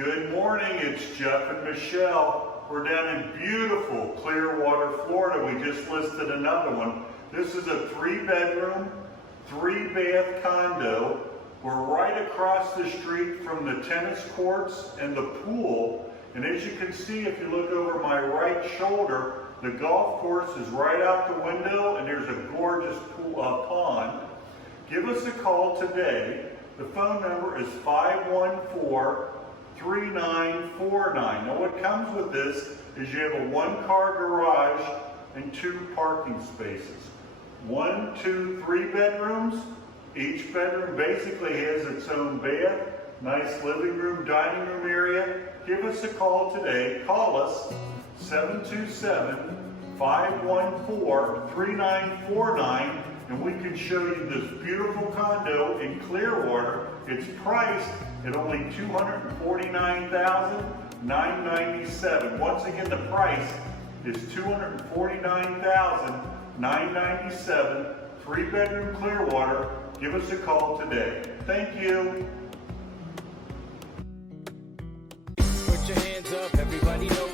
Good morning, it's Jeff and Michelle. We're down in beautiful Clearwater, Florida. We just listed another one. This is a 3-bedroom, 3-bath condo. We're right across the street from the tennis courts and the pool. And as you can see, if you look over my right shoulder, the golf course is right out the window and there's a gorgeous pool, pond. Give us a call today. The phone number is 514-3949. Now what comes with this is you have a 1-car garage and 2 parking spaces. 1, 2, 3 bedrooms. Each bedroom basically has its own bath, nice living room, dining room area. Give us a call today. Call us 727-514-3949 and we can show you this beautiful condo in Clearwater. It's priced at only $249,997. Once again, the price is $249,997. 3-bedroom Clearwater. Give us a call today. Thank you. Put your hands up, everybody knows.